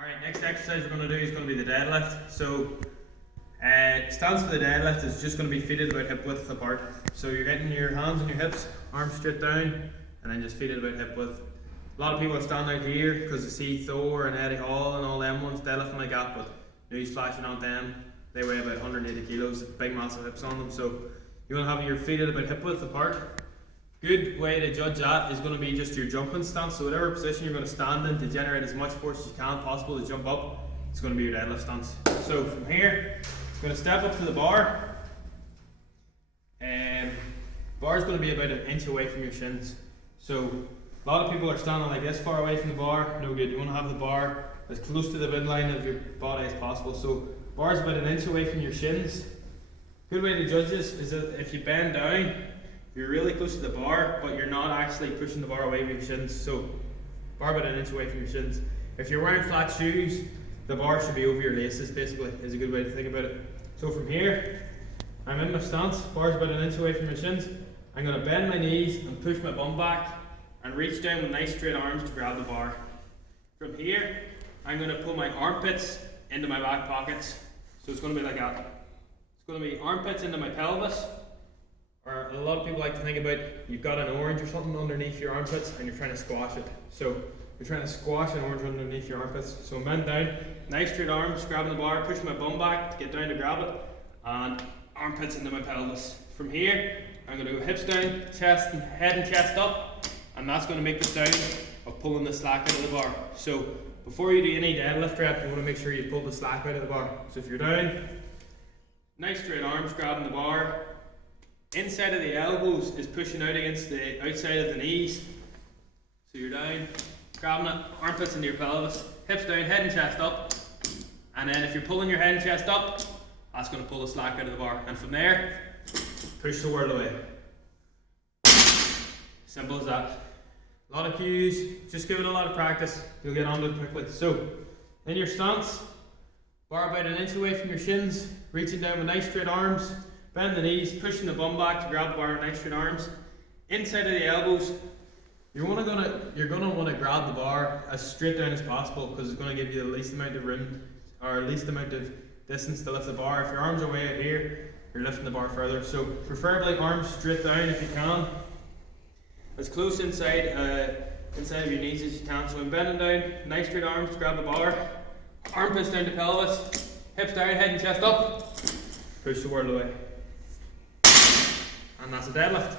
Alright, next exercise we're going to do is going to be the deadlift. So, stance for the deadlift is just going to be feet about hip width apart. So you're getting your hands on your hips, arms straight down, and then just feet about hip width. A lot of people are standing out here because they see Thor and Eddie Hall and all them ones deadlifting like that, but news flashing on them. They weigh about 180 kilos, big massive hips on them. So you want to have your feet at about hip width apart. Good way to judge that is going to be just your jumping stance. So whatever position you're going to stand in to generate as much force as you can possible to jump up, it's going to be your deadlift stance. So from here, you're going to step up to the bar. Bar is going to be about an inch away from your shins. So a lot of people are standing like this far away from the bar. No good. You want to have the bar as close to the midline of your body as possible. So bar is about an inch away from your shins. Good way to judge this is that if you bend down, you're really close to the bar, but you're not actually pushing the bar away from your shins. So bar about an inch away from your shins. If you're wearing flat shoes, the bar should be over your laces, basically, is a good way to think about it. So from here, I'm in my stance, bar's about an inch away from my shins. I'm going to bend my knees and push my bum back and reach down with nice straight arms to grab the bar. From here, I'm going to pull my armpits into my back pockets. So it's going to be like that. It's going to be armpits into my pelvis. Or a lot of people like to think about, you've got an orange or something underneath your armpits and you're trying to squash it. So you're trying to squash an orange underneath your armpits. So bend down, nice straight arms, grabbing the bar, push my bum back to get down to grab it, and armpits into my pelvis. From here, I'm going to go hips down, chest and head and chest up, and that's going to make the sound of pulling the slack out of the bar. So before you do any deadlift rep, you want to make sure you pull the slack out of the bar. So if you're down, nice straight arms, grabbing the bar. Inside of the elbows is pushing out against the outside of the knees. So you're down, grabbing it, armpits into your pelvis, hips down, head and chest up. And then if you're pulling your head and chest up, that's going to pull the slack out of the bar. And from there, push the world away. Simple as that. A lot of cues, just give it a lot of practice, you'll get onto it quickly. So, in your stance, bar about an inch away from your shins, reaching down with nice straight arms. Bend the knees, pushing the bum back to grab the bar with nice straight arms. Inside of the elbows, you're gonna want to grab the bar as straight down as possible because it's going to give you the least amount of room or least amount of distance to lift the bar. If your arms are way out here, you're lifting the bar further. So preferably arms straight down if you can, as close inside of your knees as you can. So I'm bending down, nice straight arms to grab the bar, armpits down to pelvis, hips down, head and chest up, push the world away. And that's a deadlift.